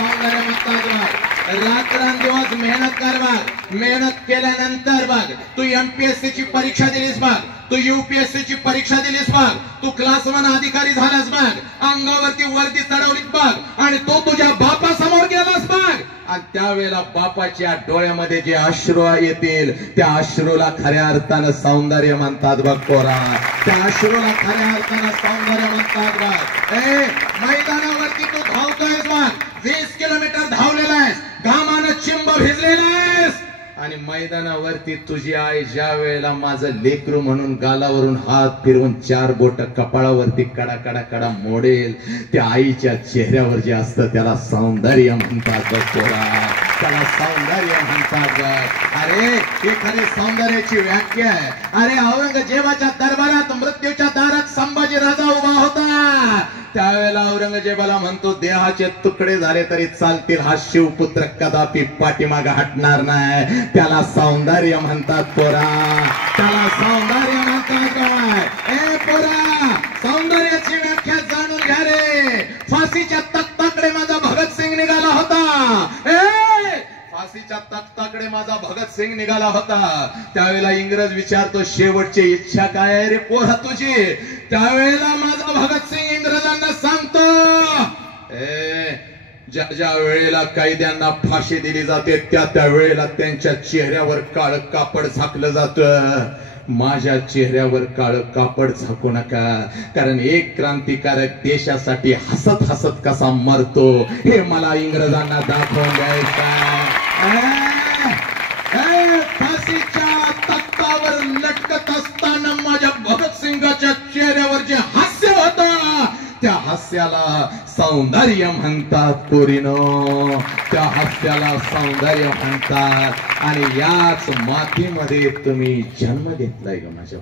सौंदर्य म्हणतात बघ. रात्रंदिवस मेहनत कर बघ. मेहनत केल्यानंतर बघ तू एमपीएससी ची परीक्षा दिलीस बघ, तू यूपीएससी ची परीक्षा दिलीस बघ, तू क्लास 1 अधिकारी झालास बघ, अंगावरती वर्दी चढवलीस बघ आणि तो तुझ्या बापासमोर गेलास बघ. आणि त्यावेळेला बापाच्या डोळ्यामध्ये जे अश्रू येतील त्या अश्रूला खऱ्या अर्थानं सौंदर्य म्हणतात बघ पोरा. त्या अश्रूला खऱ्या अर्थानं सौंदर्य म्हणतात बघ. मैदानावरती तू धावतोयस बघ, 20 किलोमीटर धावलेला आहेस, घामानं चिंब भिजलेला आहेस आणि मैदानावरती तुझी आई ज्या वेळेला माझं लेकरू म्हणून गालावरून हात फिरवून 4 बोट कपाळावरती कडा कडा कडा मोडेल, त्या आईच्या चेहऱ्यावर जे असतं त्याला सौंदर्य म्हणतात बघ पोरा. त्याला सौंदर्य म्हणतात बघ. अरे हे खरे सौंदर्याची व्याख्या आहे. अरे औरंगजेबाच्या दरबारात मृत्यूच्या दारात संभाजी राजा उभा होता. त्यावेळेला औरंगजेबाला म्हणतो देहाचे तुकडे झाले तरी चालतील, हा शिवपुत्र कदापि पाठीमाग हटणार नाही. त्याला सौंदर्य म्हणतात पोरा. त्याला सौंदर्य म्हणतात काय. ए पोरा, सौंदर्याची व्याख्या जाणून घ्या रे. फाशीच्या तख्ताकडे माझा भगतसिंग निघाला होता. फाशीच्या तख्ताकडे माझा भगतसिंग निघाला होता. त्यावेळेला इंग्रज विचारतो शेवटची इच्छा काय आहे रे पोरा तुझी. त्यावेळेला माझा भगतसिंग इंग्रजांना सांगतो ज्या वेळेला कैद्यांना फाशी दिली जाते त्या वेळेला त्यांच्या चेहऱ्यावर काळ कापड झाकलं जातं. माझ्या चेहऱ्यावर काळ कापड झाकू नका, कारण एक क्रांतिकारक देशासाठी हसत हसत कसा मरतो हे मला इंग्रजांना दाखवून द्यायचं. फाशीच्या तख्तावर लटकत असताना माझ्या भगतसिंगाच्या चेहऱ्यावर जे हास्य होतं त्या हास्याला सौंदर्य म्हणतात पोरीनो. त्या हास्याला सौंदर्य म्हणतात. आणि याच मातीमध्ये तुम्ही जन्म घेतलाय ग माझ्या